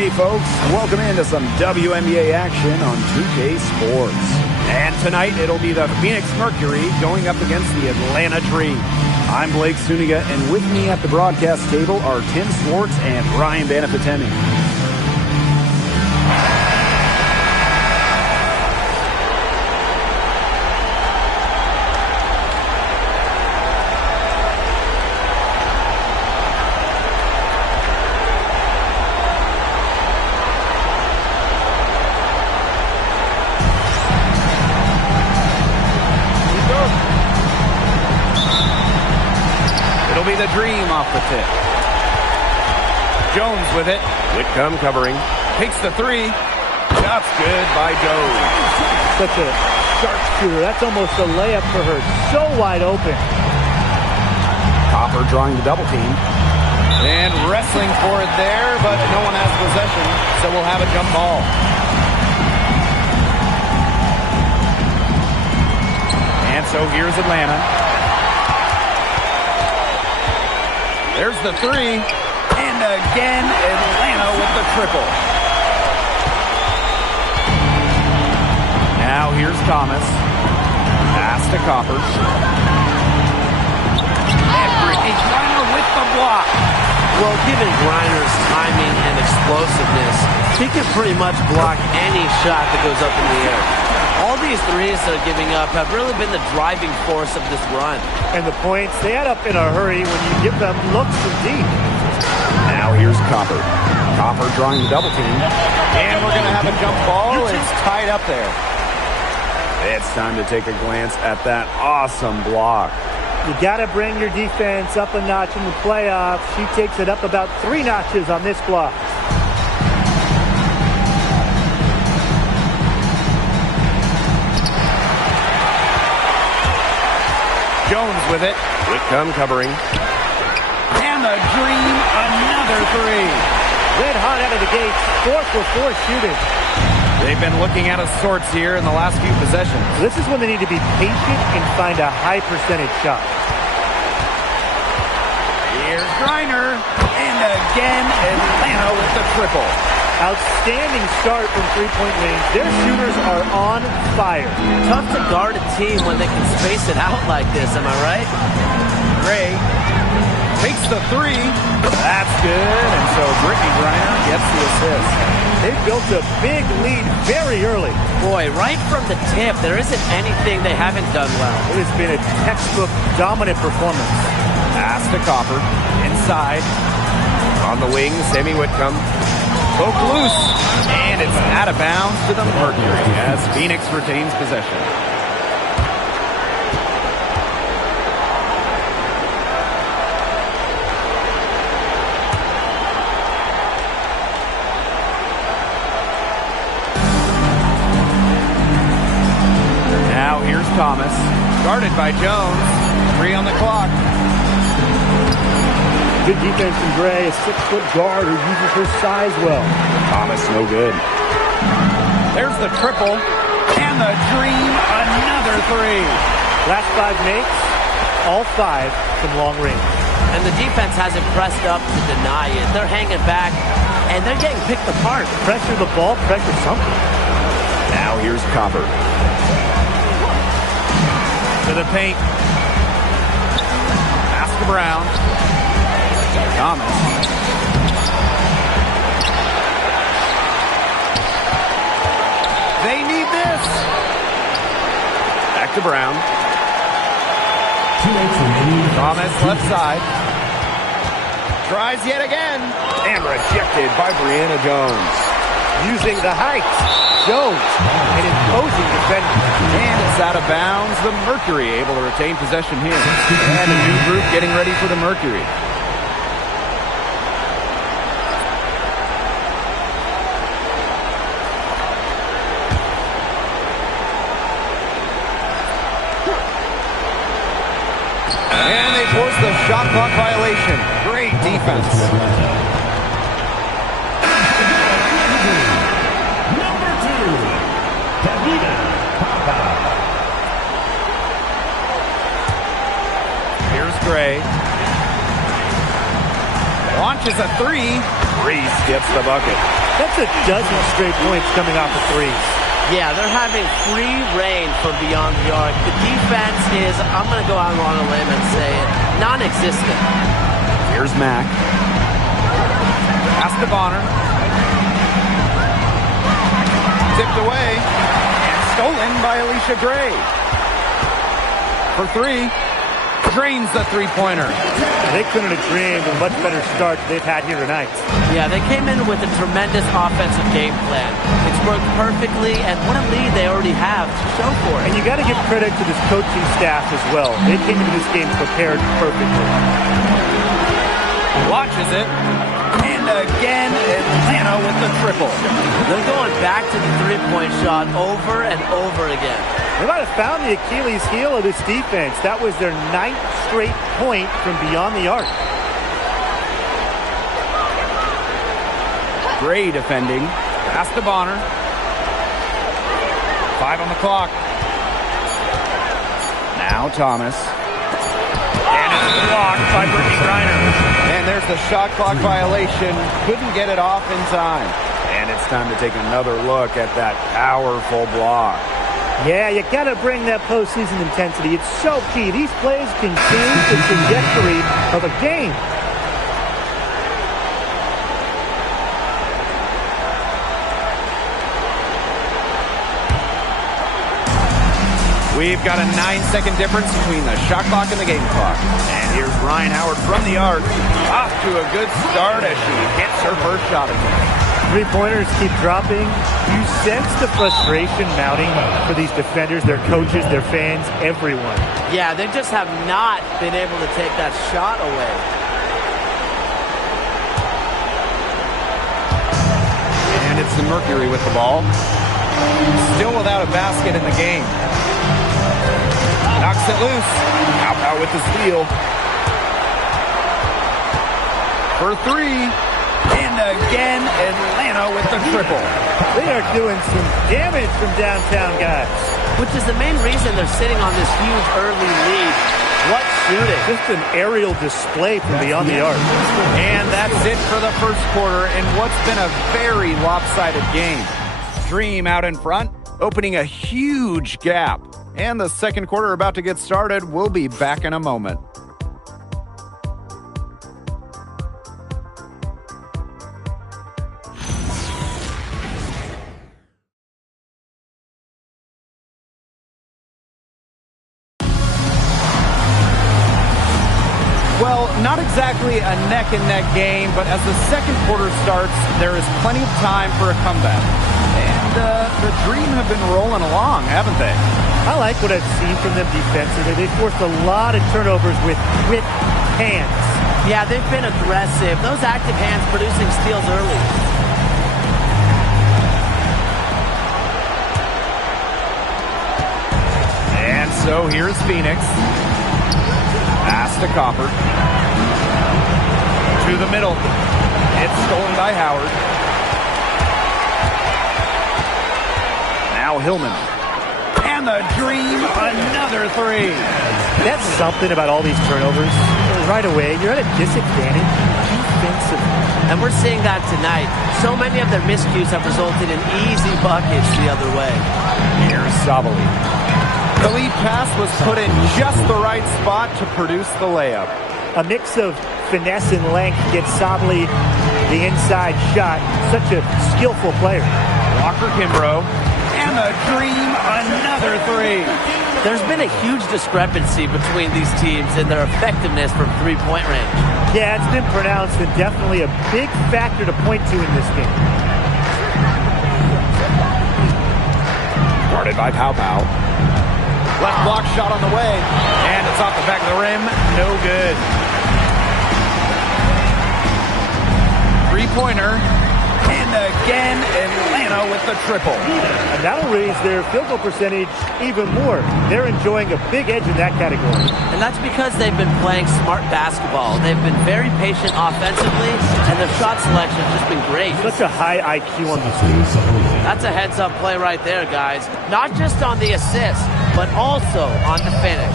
Hey folks, welcome into some WNBA action on 2K Sports. And tonight it'll be the Phoenix Mercury going up against the Atlanta Dream. I'm Blake Suniga, and with me at the broadcast table are Tim Swartz and Ryan Banafitemi. The Dream off the tip. Jones with it. Whitcomb covering. Takes the three. Shots good by Jones. Such a sharpshooter. That's almost a layup for her. So wide open. Copper drawing the double team. And wrestling for it there, but no one has possession, so we'll have a jump ball. And so here's Atlanta. There's the three, and again, Atlanta with the triple. Now here's Thomas. Pass to Copper. And Brittany Griner with the block. Well, given Griner's timing and explosiveness, he can pretty much block any shot that goes up in the air. All these threes they're giving up have really been the driving force of this run. And the points, they add up in a hurry when you give them looks from deep. Now here's Copper. Copper drawing the double team. And we're going to have a jump ball. It's tied up there. It's time to take a glance at that awesome block. You got to bring your defense up a notch in the playoffs. She takes it up about 3 notches on this block. Jones with it. Whitcomb covering. And the Dream, another three. Red hot out of the gates. 4 for 4 shooting. They've been looking out of sorts here in the last few possessions. This is when they need to be patient and find a high percentage shot. Here's Griner. And again, Atlanta with the triple. Outstanding start from three-point range. Their shooters are on fire. Tough to guard a team when they can space it out like this, am I right? Gray takes the three. That's good. And so Brittany Griner gets the assist. They've built a big lead very early. Boy, right from the tip, there isn't anything they haven't done well. It has been a textbook dominant performance. Pass to Copper. Inside. On the wing, Sammy Whitcomb. Poke loose, and it's out of bounds to the Mercury as Phoenix retains possession. Now here's Thomas, guarded by Jones. 3 on the clock. Good defense from Gray, a 6-foot guard who uses her size well. Thomas, no good. There's the triple, and the Dream, another three. Last 5 makes, all 5 from long range. And the defense hasn't pressed up to deny it. They're hanging back, and they're getting picked apart. Pressure the ball, pressure something. Now here's Copper. To the paint. Pass to Brown. Thomas. They need this. Back to Brown. Thomas left side. Tries yet again. And rejected by Brianna Jones. Using the height. Jones, an imposing defender. And it's out of bounds. The Mercury able to retain possession here. And a new group getting ready for the Mercury. And they force the shot clock violation. Great defense. Number 2, Kavita Papa. Here's Gray. Launches a three. Reese gets the bucket. That's a dozen straight points coming off the threes. Yeah, they're having free reign from beyond the arc. The defense is, I'm going to go out on a limb and say it, non-existent. Here's Mack. Pass to Bonner. Tipped away. And stolen by Alicia Gray. For three. Drains the three-pointer. They couldn't have dreamed of a much better start they've had here tonight. Yeah, they came in with a tremendous offensive game plan. It's worked perfectly, and what a lead they already have to show for it. And you got to give credit to this coaching staff as well. They came into this game prepared perfectly. Launches it. And again, Atlanta with the triple. They're going back to the three-point shot over and over again. They might have found the Achilles heel of this defense. That was their 9th straight point from beyond the arc. Gray defending. Pass to Bonner. 5 on the clock. Now Thomas. And it's blocked by Brittany Griner. And there's the shot clock violation. Couldn't get it off in time. And it's time to take another look at that powerful block. Yeah, you got to bring that postseason intensity. It's so key. These plays can change the trajectory of a game. We've got a 9-second difference between the shot clock and the game clock. And here's Ryan Howard from the arc. Off to a good start as she hits her first shot attempt. Three-pointers keep dropping. You sense the frustration mounting for these defenders, their coaches, their fans, everyone. Yeah, they just have not been able to take that shot away. And it's the Mercury with the ball. Still without a basket in the game. Knocks it loose. Pow with the steal. For three. And again, Atlanta with the triple. They are doing some damage from downtown, guys. Which is the main reason they're sitting on this huge early lead. What shooting. Just an aerial display from beyond the arc. And that's it for the first quarter in what's been a very lopsided game. Dream out in front, opening a huge gap. And the second quarter about to get started. We'll be back in a moment. Well, not exactly a neck-and-neck game, but as the second quarter starts, there is plenty of time for a comeback. And the Dream have been rolling along, haven't they? I like what I've seen from them defensively. They forced a lot of turnovers with quick hands. Yeah, they've been aggressive. Those active hands producing steals early. And so here's Phoenix. Pass to Copper. To the middle. It's stolen by Howard. Now Hillman. And the Dream, another three. That's something about all these turnovers. Right away, you're at a disadvantage defensively. And we're seeing that tonight. So many of their miscues have resulted in easy buckets the other way. Here's Sabali. The lead pass was put in just the right spot to produce the layup. A mix of finesse and length gets Sabali the inside shot. Such a skillful player. Walker Kimbrough. And the Dream, another three. There's been a huge discrepancy between these teams in their effectiveness from three-point range. Yeah, it's been pronounced and definitely a big factor to point to in this game. Guarded by Pow. Left block shot on the way. And it's off the back of the rim. No good. Three-pointer. And again, Atlanta with the triple. And that'll raise their field goal percentage even more. They're enjoying a big edge in that category. And that's because they've been playing smart basketball. They've been very patient offensively, and their shot selection has just been great. Such a high IQ on this team. That's a heads-up play right there, guys. Not just on the assist, but also on the finish.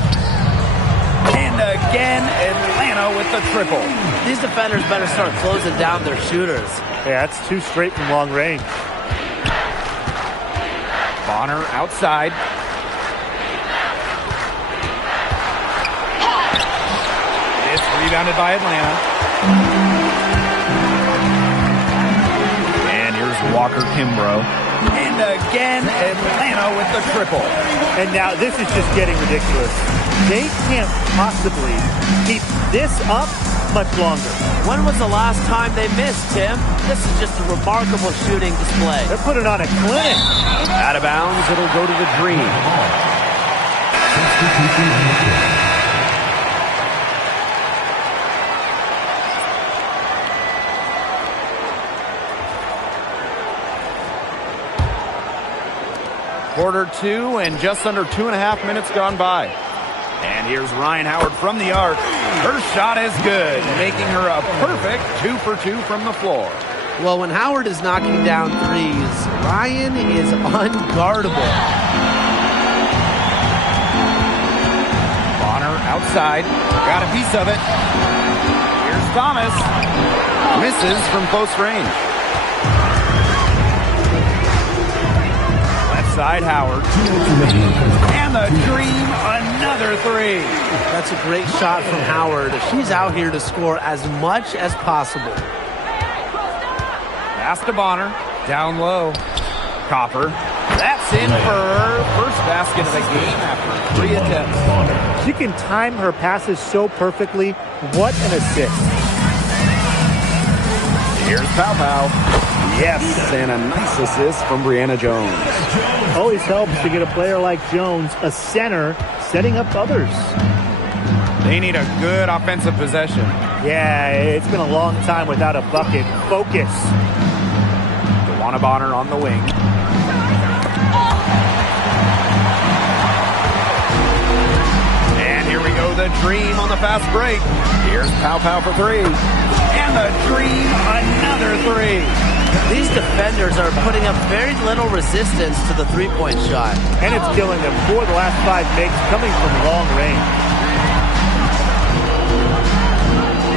And again. again, Atlanta with the triple. These defenders better start closing down their shooters. Yeah, that's 2 straight from long range. Bonner outside. It's rebounded by Atlanta. And here's Walker Kimbrough. And again, Atlanta with the triple. And now this is just getting ridiculous. They can't possibly keep this up much longer. When was the last time they missed, Tim? This is just a remarkable shooting display. They're putting on a clinic. Out of bounds, it'll go to the Dream. Quarter 2 and just under 2.5 minutes gone by. And here's Ryan Howard from the arc. Her shot is good, making her a perfect 2 for 2 from the floor. Well, when Howard is knocking down threes, Ryan is unguardable. Bonner outside, got a piece of it. Here's Thomas, misses from close range. Left side, Howard. And the Dream, another 3. That's a great shot from Howard. She's out here to score as much as possible. Pass to Bonner, down low. Copper. That's in for her first basket of the game after 3 attempts. She can time her passes so perfectly. What an assist. Here's Pow Pow. Yes, and a nice assist from Brianna Jones. Always helps to get a player like Jones, a center, setting up others. They need a good offensive possession. Yeah, it's been a long time without a bucket. Focus. DeWanna Bonner on the wing. And here we go, the Dream on the fast break. Here's Pow Pow for 3. And the Dream, another 3. These defenders are putting up very little resistance to the three-point shot. And it's killing them. 4 of the last 5 makes coming from long range.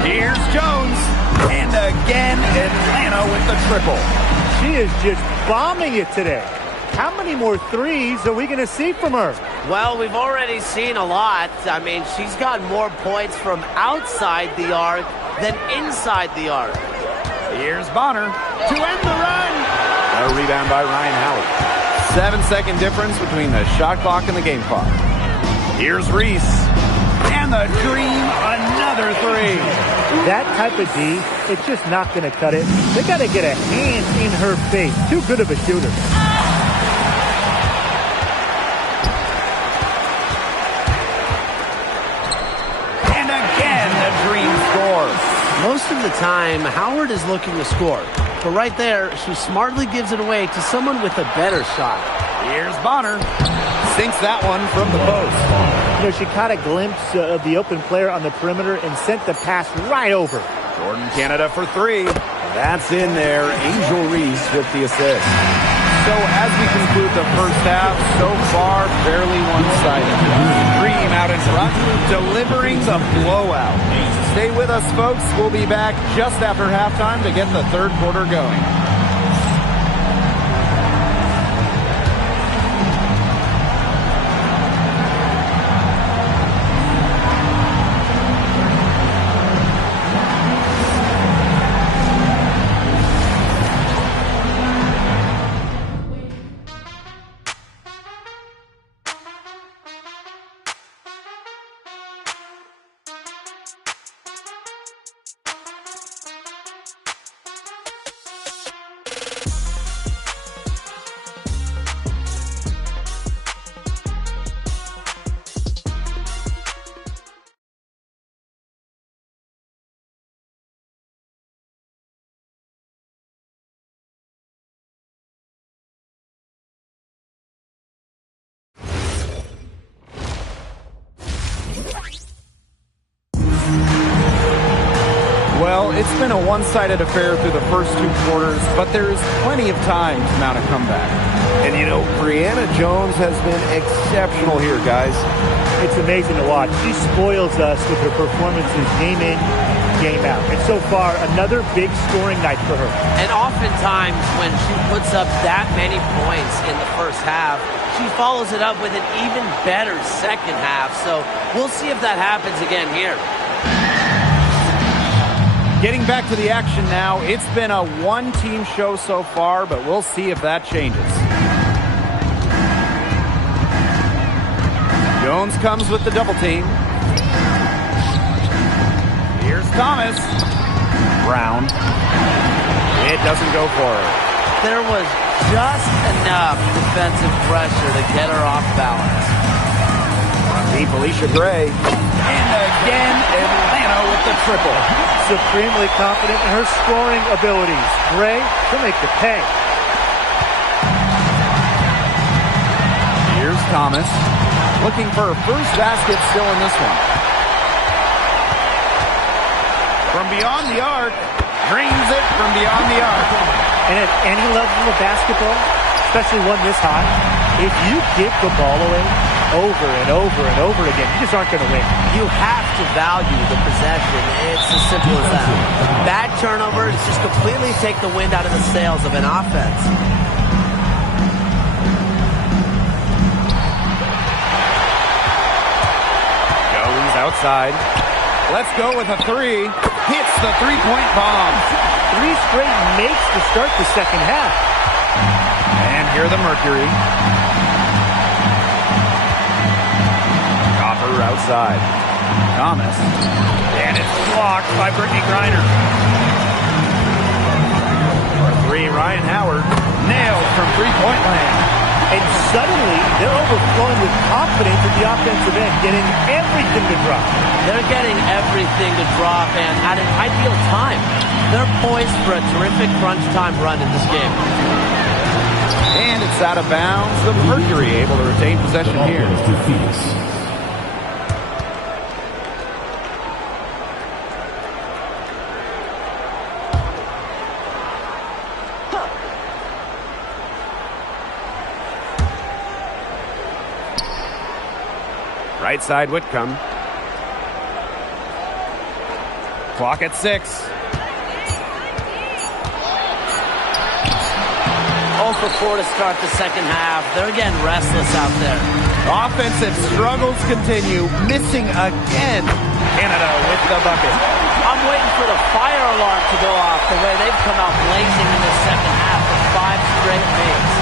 Here's Jones. And again, Atlanta with the triple. She is just bombing it today. How many more threes are we going to see from her? Well, we've already seen a lot. I mean, she's got more points from outside the arc than inside the arc. Here's Bonner to end the run. A rebound by Ryan Howard. 7-second difference between the shot clock and the game clock. Here's Reese. And the Dream, another 3. That type of D, it's just not going to cut it. They got to get a hand in her face. Too good of a shooter. And again, the Dream scores. Most of the time, Howard is looking to score. But right there, she smartly gives it away to someone with a better shot. Here's Bonner. Sinks that one from the post. You know, she caught a glimpse of the open player on the perimeter and sent the pass right over. Jordan Canada for 3. That's in there. Angel Reese with the assist. So as we conclude the first half, so far fairly one-sided. Dream out in front, delivering the blowout. Stay with us, folks. We'll be back just after halftime to get the third quarter going. Well, it's been a one-sided affair through the first 2 quarters, but there's plenty of time to mount a comeback. And, you know, Brianna Jones has been exceptional here, guys. It's amazing to watch. She spoils us with her performances game in, game out. And so far, another big scoring night for her. And oftentimes when she puts up that many points in the first half, she follows it up with an even better second half. So we'll see if that happens again here. Getting back to the action now, it's been a one-team show so far, but we'll see if that changes. Jones comes with the double team. Here's Thomas. Brown. It doesn't go for her. There was just enough defensive pressure to get her off balance. Deep Alicia Gray. And again, Atlanta with the triple. Supremely confident in her scoring abilities. Gray, she'll make the pay. Here's Thomas. Looking for her first basket still in this one. From beyond the arc. Drains it from beyond the arc. And at any level of basketball, especially one this high, if you give the ball away over and over and over again, you just aren't going to win. You have to value the possession. It's as simple as that. Bad turnovers just completely take the wind out of the sails of an offense. Goes outside. Let's go with a 3. Hits the three-point bomb. 3 straight makes to start the second half. And here the Mercury. Copper outside. Thomas. And it's blocked by Brittany Griner. For 3, Ryan Howard. Nailed from three-point land. And suddenly, they're overflowing with confidence at the offensive end, getting everything to drop. They're getting everything to drop, and at an ideal time. They're poised for a terrific crunch time run in this game. And it's out of bounds. The Mercury able to retain possession here. Right side Whitcomb. Clock at 6. 0 for 4 to start the second half. They're again restless out there. Offensive struggles continue. Missing again. Canada with the bucket. I'm waiting for the fire alarm to go off the way they've come out blazing in the second half with 5 straight makes.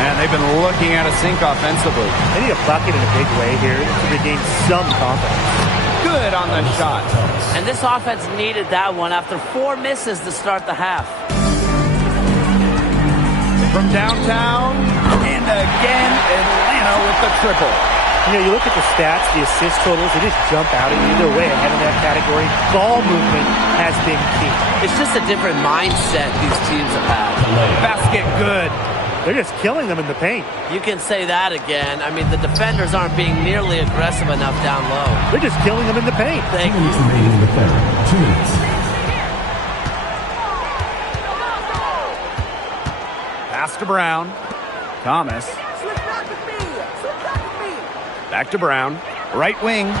Man, they've been looking at a sink offensively. They need a bucket in a big way here to regain some confidence. Good on the shot. And this offense needed that one after 4 misses to start the half. From downtown, and again, Atlanta with the triple. You know, you look at the stats, the assist totals, they just jump out at you. Either way, ahead of that category. Ball movement has been key. It's just a different mindset these teams have had. Basket good. They're just killing them in the paint. You can say that again. I mean, the defenders aren't being nearly aggressive enough down low. They're just killing them in the paint. Thank you. Remaining in the third. 2 minutes. Pass to Brown. Thomas. Back to Brown. Right wing.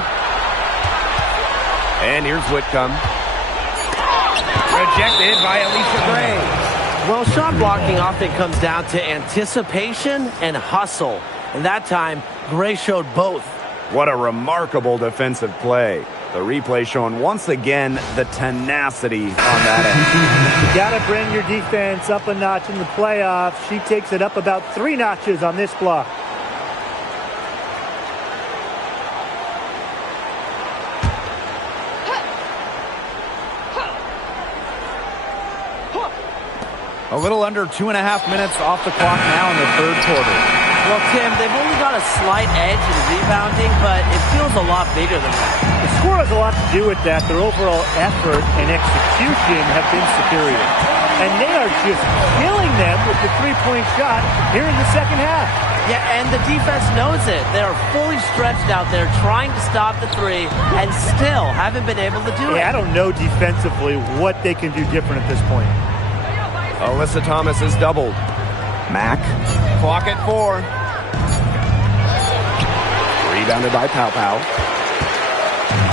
And here's Whitcomb. Rejected by Alicia Gray. Well, shot blocking often comes down to anticipation and hustle. And that time, Gray showed both. What a remarkable defensive play. The replay showing once again the tenacity on that end. You got to bring your defense up a notch in the playoffs. She takes it up about 3 notches on this block. A little under 2.5 minutes off the clock now in the third quarter. Well, Tim, they've only got a slight edge in rebounding, but it feels a lot bigger than that. It's score has a lot to do with that. Their overall effort and execution have been superior. And they are just killing them with the three-point shot here in the second half. Yeah, and the defense knows it. They are fully stretched out there trying to stop the three and still haven't been able to do it. I don't know defensively what they can do different at this point. Alyssa Thomas is doubled. Mack. Clock at 4. Rebounded by Pow Pow.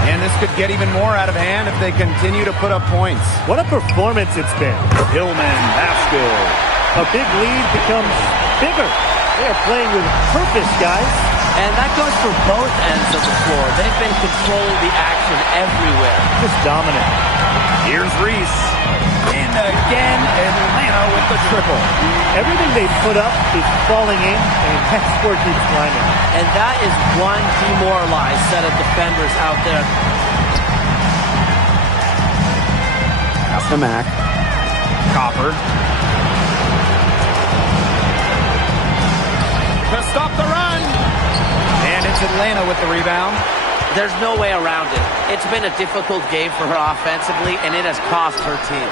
And this could get even more out of hand if they continue to put up points. What a performance it's been. Hillman basket. A big lead becomes bigger. They are playing with purpose, guys. And that goes for both ends of the floor. They've been controlling the action everywhere. Just dominant. Here's Reese. And again, Atlanta with the triple. Everything they put up is falling in, and that score keeps climbing. And that is one demoralized set of defenders out there. Pass to Mack. Copper. To stop the run. And it's Atlanta with the rebound. There's no way around it. It's been a difficult game for her offensively, and it has cost her team.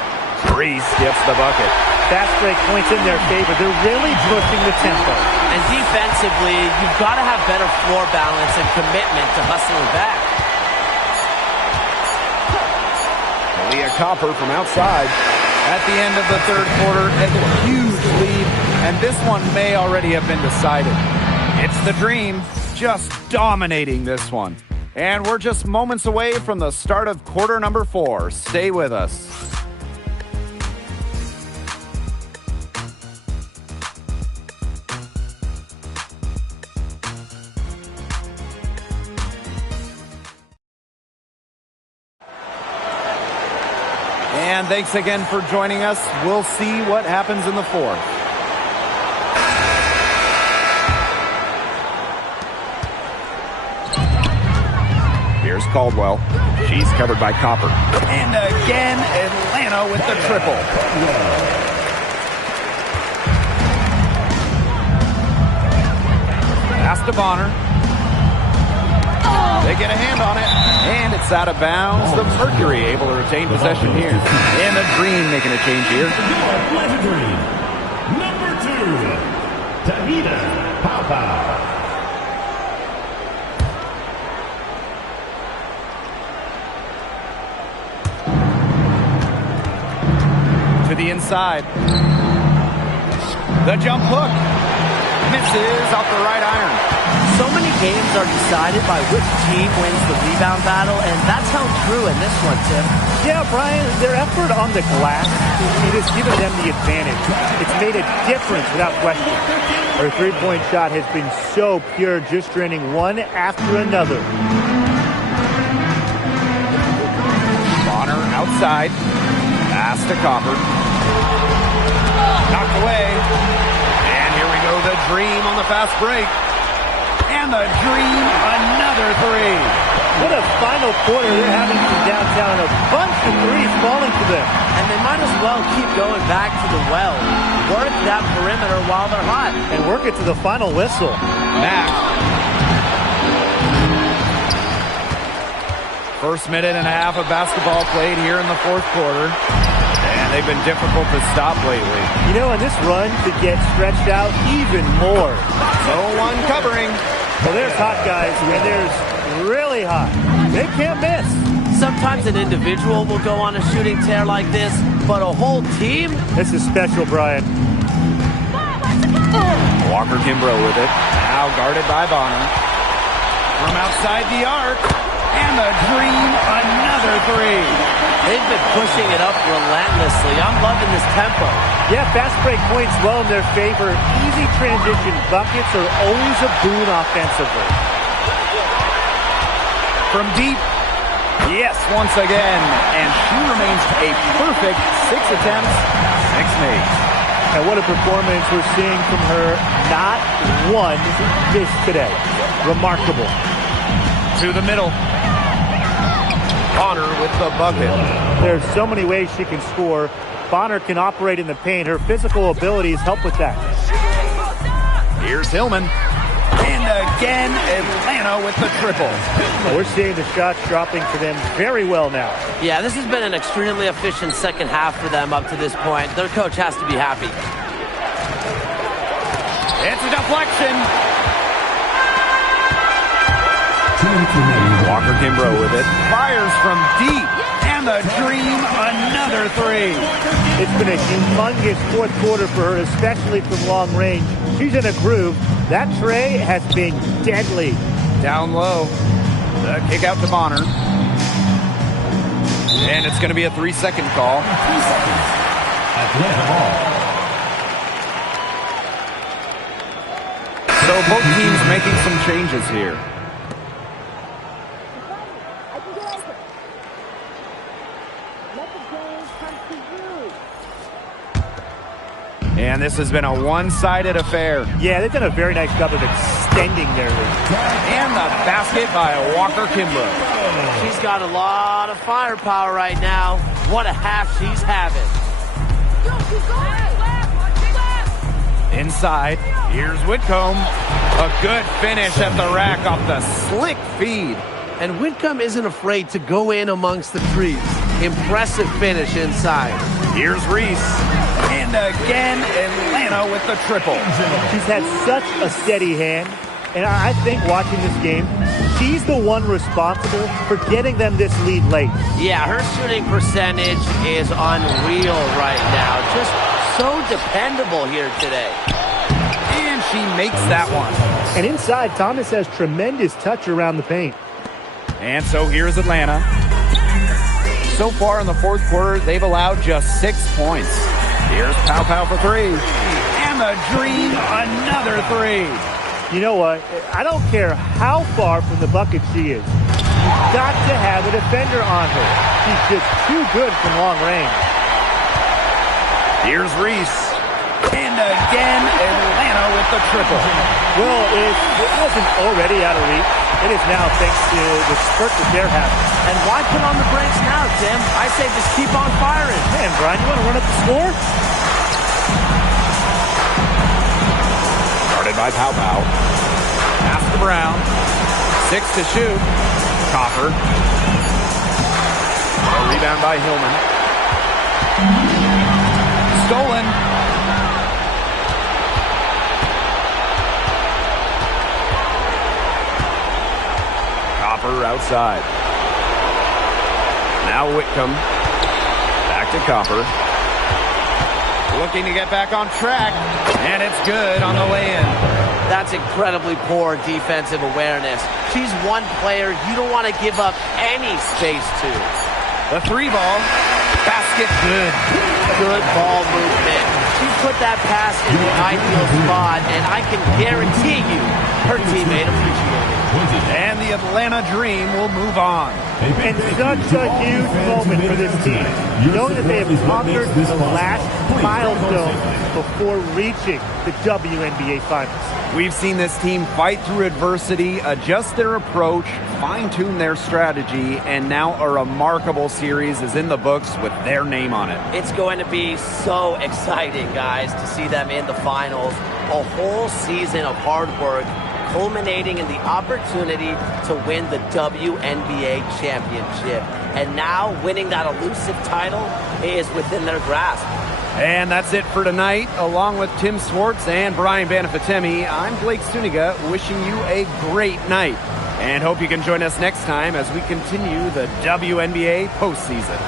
Reese gets the bucket. Fast break points in their favor. They're really pushing the tempo. And defensively, you've got to have better floor balance and commitment to hustling back. Leah Copper from outside. At the end of the third quarter, a huge lead, and this one may already have been decided. It's the Dream just dominating this one. And we're just moments away from the start of quarter number 4. Stay with us. And thanks again for joining us. We'll see what happens in the fourth. Here's Caldwell. She's covered by Copper. And again, Atlanta with the triple. Pass to Bonner. They get a hand on it, and it's out of bounds. The Mercury able to retain possession here. And the Dream making a change here. Number 2, Tahita Papa. To the inside. The jump hook. Misses off the right iron. So many games are decided by which team wins the rebound battle, and that's held true in this one, Tim. Yeah, Brian, their effort on the glass, it has given them the advantage. It's made a difference without question. Her three-point shot has been so pure, just draining one after another. Bonner outside. Pass to Copper. Knocked away. And here we go, the Dream on the fast break. And the Dream, another three. What a final quarter they're having from downtown. A bunch of threes falling to them. And they might as well keep going back to the well. Work that perimeter while they're hot. And work it to the final whistle. Mack. First minute and a half of basketball played here in the fourth quarter. And they've been difficult to stop lately. You know, and this run could get stretched out even more. No one covering. Well, there's hot guys, and there's really hot. They can't miss. Sometimes an individual will go on a shooting tear like this, but a whole team? This is special, Brian. Walker Kimbrough with it. Now guarded by Bonner. From outside the arc. And the Dream, another three. They've been pushing it up relentlessly. I'm loving this tempo. Yeah, fast break points well in their favor. Easy transition buckets are always a boon offensively. From deep. Yes, once again. And she remains a perfect 6 attempts, 6 makes. And what a performance we're seeing from her. Not one miss today. Remarkable. To the middle. Bonner with the bucket. There's so many ways she can score. Bonner can operate in the paint. Her physical abilities help with that. Here's Hillman. And again, Atlanta with the triple. We're seeing the shots dropping for them very well now. Yeah, this has been an extremely efficient second half for them up to this point. Their coach has to be happy. It's a deflection. Walker Kimbrough with it. Fires from deep. And the Dream, another three. It's been a humongous fourth quarter for her, especially from long range. She's in a groove. That tray has been deadly. Down low. The kick out to Bonner. And it's going to be a 3-second call. Atlanta ball. So both teams making some changes here. And this has been a one-sided affair. Yeah, they've done a very nice job of extending their lead. And the basket by Walker Kimbrough. She's got a lot of firepower right now. What a half she's having. Inside, here's Whitcomb. A good finish at the rack off the slick feed. And Whitcomb isn't afraid to go in amongst the trees. Impressive finish inside. Here's Reese. And again, Atlanta with the triple. She's had such a steady hand. And I think watching this game, she's the one responsible for getting them this lead late. Yeah, her shooting percentage is unreal right now. Just so dependable here today. And she makes that one. And inside, Thomas has tremendous touch around the paint. And so here's Atlanta. So far in the fourth quarter, they've allowed just 6 points. Here's Pow Pow for three. And the Dream, another three. You know what? I don't care how far from the bucket she is. You've got to have a defender on her. She's just too good from long range. Here's Reese. And again, Atlanta with the triple. Well, if it wasn't already out of reach, it is now thanks to the spurt that they're having. And why put on the brakes now, Tim? I say just keep on firing. Man, Brian, you want to run up the score? Started by Pow Pow. Pass to Brown. 6 to shoot. Copper. A rebound by Hillman. Stolen. Copper outside. Now Whitcomb. Back to Copper. Looking to get back on track. And it's good on the way-in. That's incredibly poor defensive awareness. She's one player you don't want to give up any space to. The three ball. Basket good. Good ball movement. She put that pass in the ideal spot, and I can guarantee you her teammate appreciated it. And the Atlanta Dream will move on. And such a huge moment for this team, knowing that they have conquered the last milestone before reaching the WNBA Finals. We've seen this team fight through adversity, adjust their approach, fine-tune their strategy, and now a remarkable series is in the books with their name on it. It's going to be so exciting, guys, to see them in the finals. A whole season of hard work culminating in the opportunity to win the WNBA championship. And now winning that elusive title is within their grasp. And that's it for tonight. Along with Tim Swartz and Brian Banafitemi, I'm Blake Suniga wishing you a great night. And hope you can join us next time as we continue the WNBA postseason.